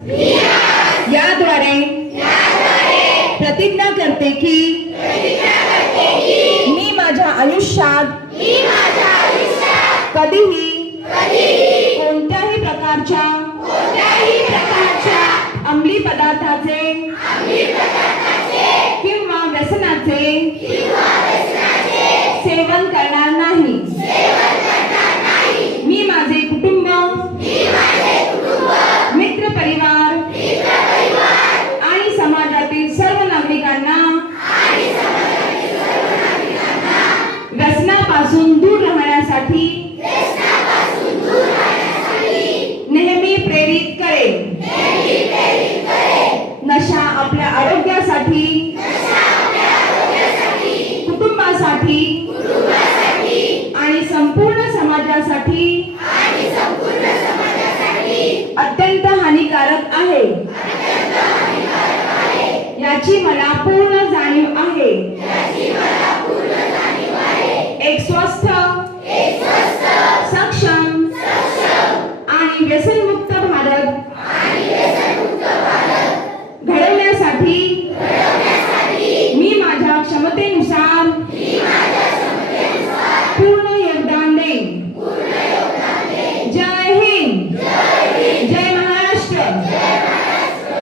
याद्वारे प्रतिज्ञा करते की मी माझ्या आयुष्यात कधीही कोणत्याही प्रकारच्या अंमली पदार्थाचे किंवा व्यसनाचे सेवन करणार नाही। मी माझे कुटुंब, मित्र परिवार आणि समाजातील सर्व नागरिकांना व्यसनापासून दूर राहण्यासाठी नेहमी प्रेरित करेन। नशा आपल्या आरोग्यासाठी, कुटुंबासाठी आणि संपूर्ण समाजासाठी अत्यंत हानिकारक आहे, याची मला पूर्ण जाणीव आहे।